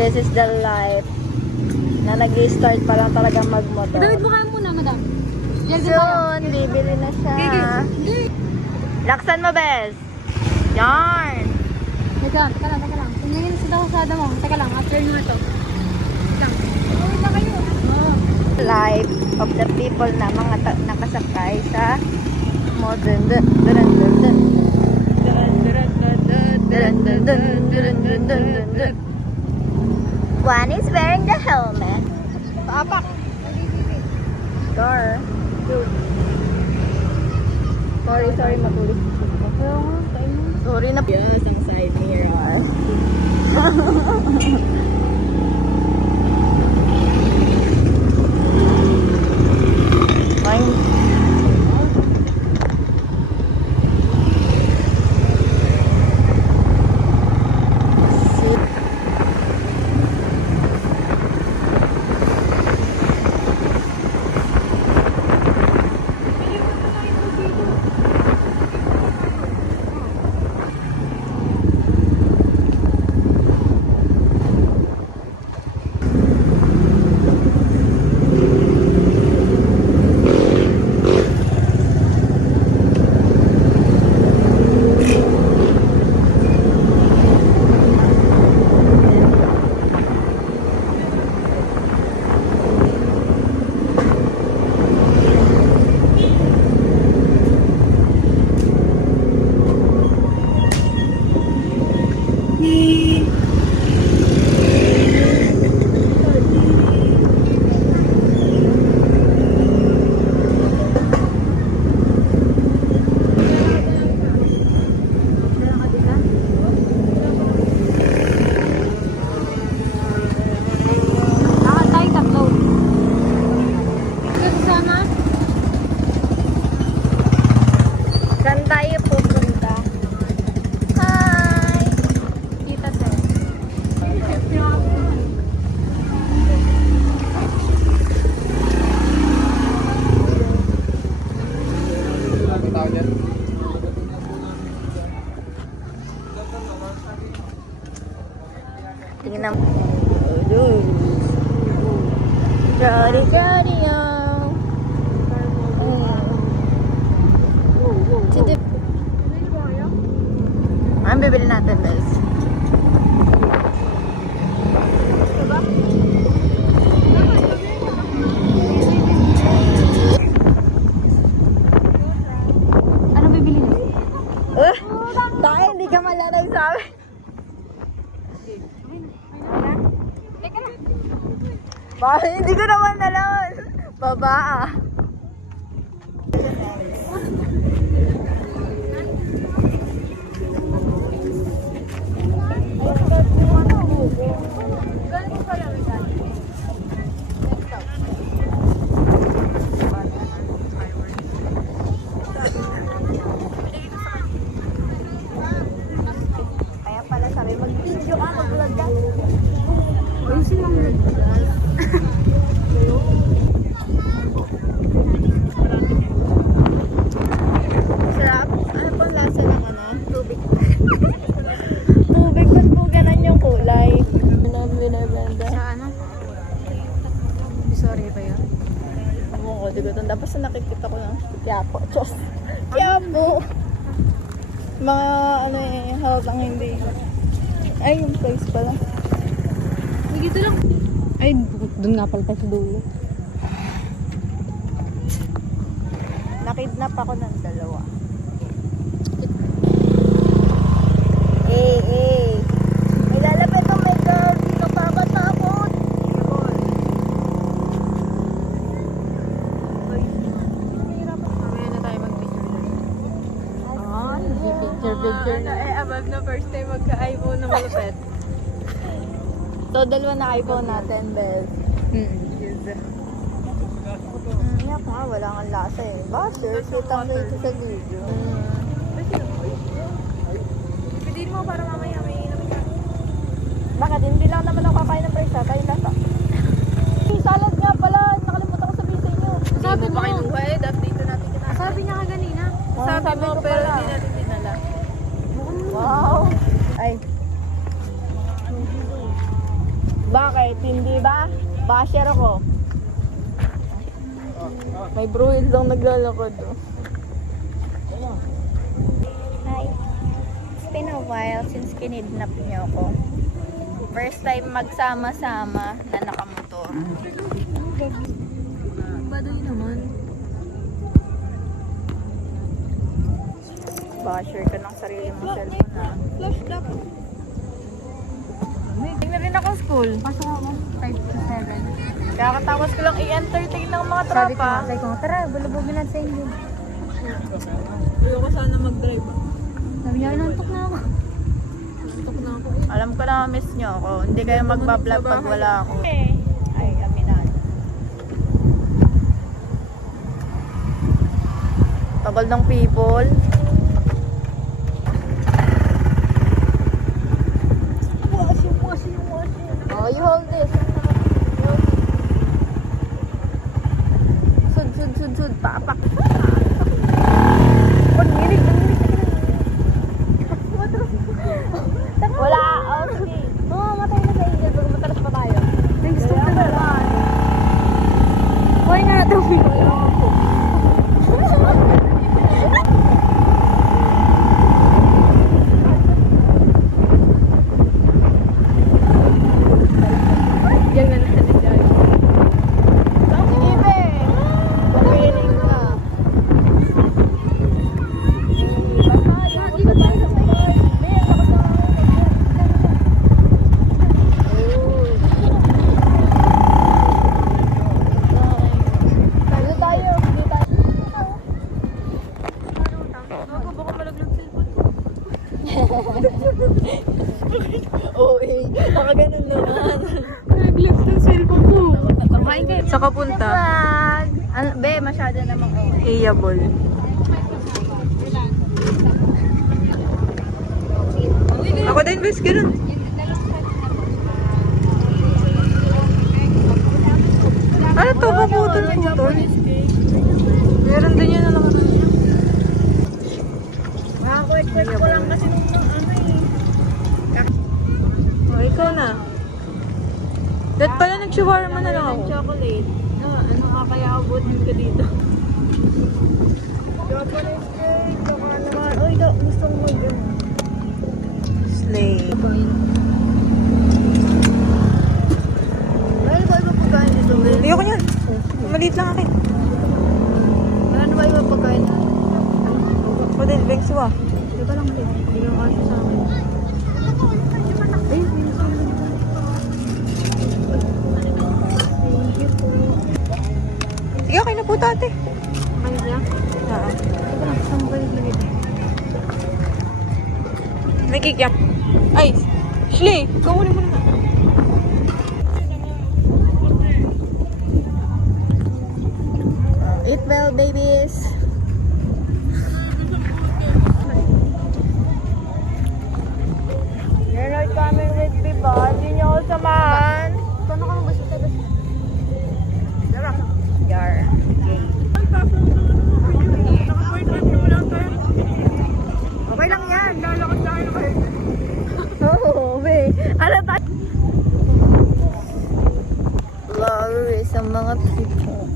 This is the life na nag-start pa lang talaga magmotor. David, mukha muna, madam. Soon, bibili na siya. Laksan mo, Bes. Yarn. Teka lang. Tingnan sa daw mo. Teka lang, after nyo ito. Lang. Uwi na kayo. Life of the people na mga nakasakay sa modern. One is wearing the helmet. Paapak. Scar. Sorry, matulis. Sorry na. Yes, ang side mirror. Fine. Saan tayo pupunta? Hi! Kita sir. Tingnan mo. Jolly, oh. Sige. Ang bibili natin, guys. Ano bibili niyo? Tayo, hindi ka malarag sa amin. Teka lang. Bakit hindi ko naman alam? Baba ah. Kaya pala sabi, mag-video ka, mag-vlog ka. Ayusin lang ulit. Sarap. Ano pang lasa ng ano? Tubig. Tubig, ba't po ganun yung kulay? Binabenda. Sa ano? Sorry ba yun? Ewan ko, di ko tanda. Basta nakikita ko ng Quiapo. Diyos. Quiapo! Mga ano eh, halatang hindi. Ay, yung place pala. Dito lang. Ay, doon nga pala tayo sa dulo. Nakidnap ako ng dalawa. May lalapit ang may girl. Dito pa ako takot. Mamaya na tayo mag-picture. Picture na. Above na first time magka-iPhone na malupet. So, dalawa na iPhone natin, Bel. Yak nga, wala kang lasa eh. Basher, kitang dito sa video. Pwede mo para mamaya may inom ka. Bakit? Hindi lang naman ako kakain ng presa. Kain lasa. Salad nga pala. Nakalimutan ko sabihin sa inyo. Sabi mo. Update natin kita. Sabi niya ka kanina. Sabi mo, ko pero pala. hindi natin dinala. Wow! Ay. Bakit? Hindi ba? Basher ako. May bruhil lang naglalakad. Oh. Hi. It's been a while since kinidnap niyo ako. First time magsama-sama na nakamotor. Baduy naman. Basher ka ng sarili mong cellphone na. Flash lock. Tingnan rin akong school. Pasok ako, 5 to 7. Kakatapos ko lang i-entertain ng mga Sabi ko, tropa. tara, bulubugin natin sa inyo. Ayoko sana mag-drive. Sabi niya, inantok na ako. Alam ko na miss nyo ako. Hindi kayo magbablog pag wala ako. Ay, kami na. Tagal ng people. Oh, you hold this. Sud, papak. Wala, okay. Oo, matay na sa inyo. Matalas pa tayo. Ay, gusto ko na. Huwag na natin. Yan na natin guys. Ibe! Pag-winning ka. Dito tayo sa may Dito tayo. Ako baka malaglag cellphone ko. Oo eh. Baka ganun naman. Malaglag ng cellphone ko. Kumain kayo. Sa kapunta. Be, masyado namang Iyabol. Ako din, bes, ganun. Ano to? Paputol. Meron din yun na naman. Makakwek-kwek ko lang kasi nung ano eh. Oh, ikaw na. Dahil pala nag-shawarma na lang ako. Chocolate. Ano nga kaya abutin ko dito? Chocolate cake. Baka naman. Uy, gusto mo mag Slay. Ano ba iba pagkain dito? Ayoko niyan. Maliit lang akin. Ano ba iba pagkain? O din, Bengsu ah. Teka lang din. Hindi lang kasi sa akin. Sige, okay na po tate. Ano siya? Oo. Ito lang, saan ba yung lagay? May cake yan. Ay, Shley, kukunin mo na. Eat well, babies. You're not coming with me, ba? Hindi niyo ako samahan. Paano ka ba siya? Yar. Okay lang yan. Lalakad tayo kayo. Oo, be. Ano ba? Glory sa mga people.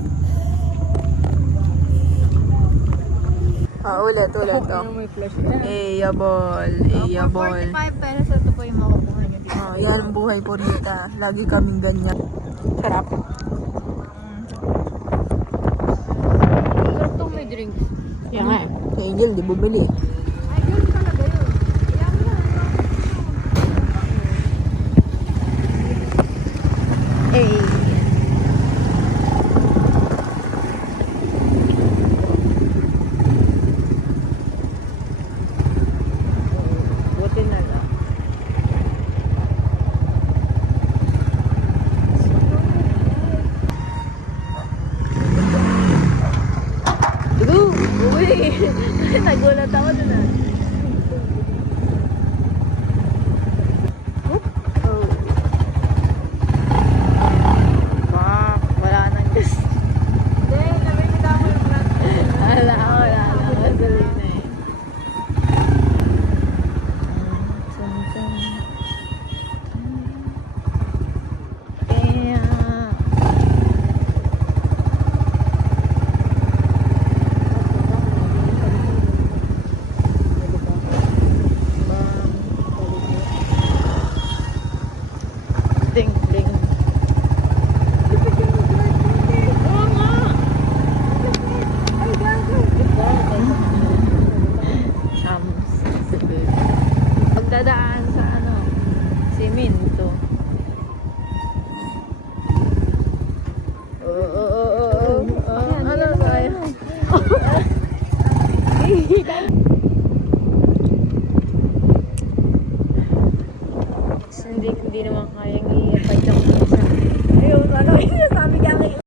Ulit. May flash na. Eyabol. 45 pesos ito po yung makukuha nyo dito. Oh, yan ang buhay po dito. Lagi kaming ganyan. Sarap. Sarap itong may drinks. Yan nga. Si Angel, di bumili. Ay, ganun talaga yun. Eh. Buti na lang. Dugo! Uwi! Nagulat ako dun ah. Oh. building.